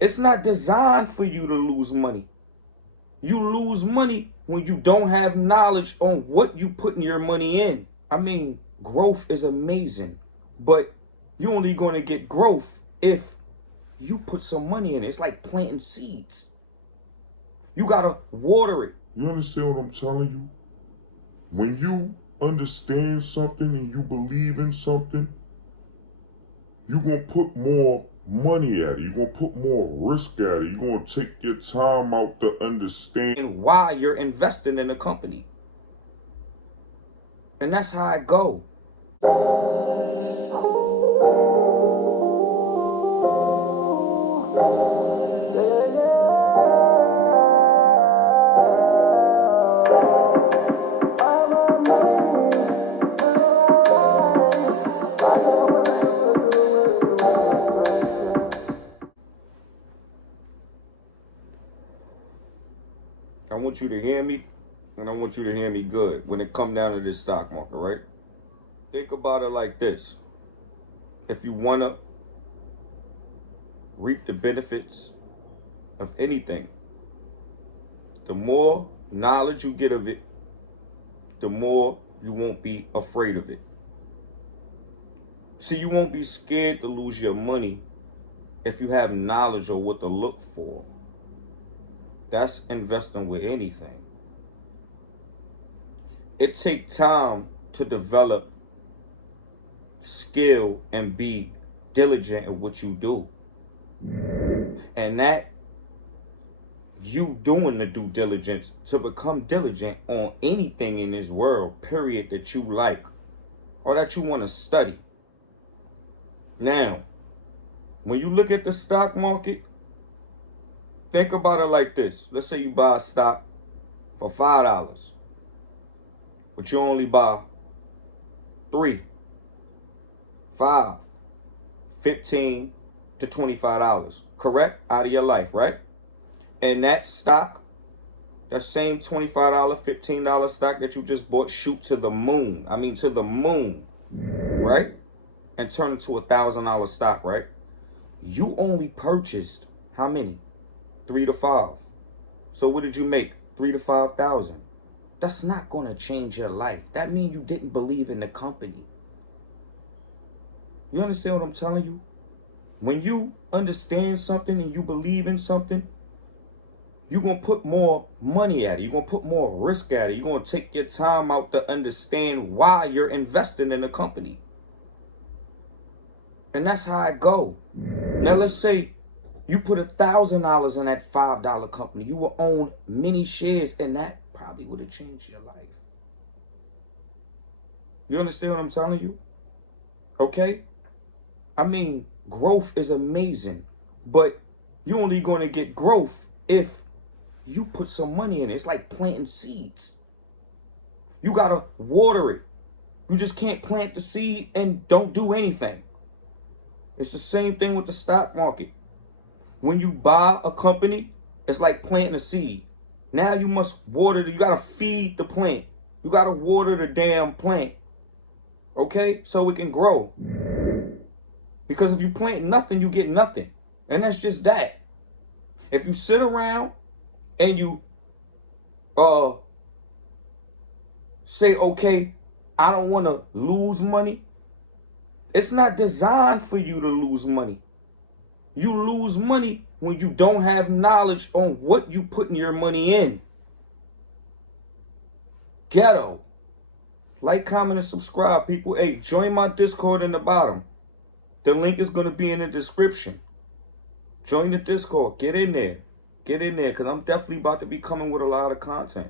It's not designed for you to lose money. You lose money when you don't have knowledge on what you putting your money in. I mean, growth is amazing, but you're only going to get growth if you put some money in it. It's like planting seeds. You got to water it. You understand what I'm telling you? When you understand something and you believe in something, you're going to put more money at it. You're going to put more risk at it. You're going to take your time out to understand And why you're investing in a company. And that's how I go. I want you to hear me, and I want you to hear me good when it come down to this stock market, right? Think about it like this. If you want to reap the benefits of anything, the more knowledge you get of it, the more you won't be afraid of it. See, you won't be scared to lose your money if you have knowledge of what to look for. That's investing with anything. It takes time to develop skill and be diligent in what you do. And that you doing the due diligence to become diligent on anything in this world, period, that you like or that you want to study. Now, when you look at the stock market, think about it like this. Let's say you buy a stock for $5, but you only buy 3, 5, 15 to $25, correct? Out of your life, right? And that stock, that same $25, $15 stock that you just bought, shoot to the moon. I mean, to the moon, right? And turn into $1,000 stock, right? You only purchased how many? 3 to 5. So what did you make? 3 to 5,000. That's not going to change your life. That means you didn't believe in the company. You understand what I'm telling you? When you understand something and you believe in something, you're going to put more money at it. You're going to put more risk at it. You're going to take your time out to understand why you're investing in a company. And that's how I go. Now, let's say you put $1,000 in that $5 company. You will own many shares, and that probably would have changed your life. You understand what I'm telling you? Okay? I mean, growth is amazing, but you're only going to get growth if you put some money in it. It's like planting seeds. You got to water it. You just can't plant the seed and don't do anything. It's the same thing with the stock market. When you buy a company, it's like planting a seed. Now you must water it. You got to feed the plant. You got to water the damn plant. Okay? So it can grow. Because if you plant nothing, you get nothing. And that's just that. If you sit around and you say, okay, I don't want to lose money. It's not designed for you to lose money. You lose money when you don't have knowledge on what you putting your money in. Ghetto. Like, comment, and subscribe, people. Hey, join my Discord in the bottom. The link is going to be in the description. Join the Discord. Get in there. Get in there, because I'm definitely about to be coming with a lot of content.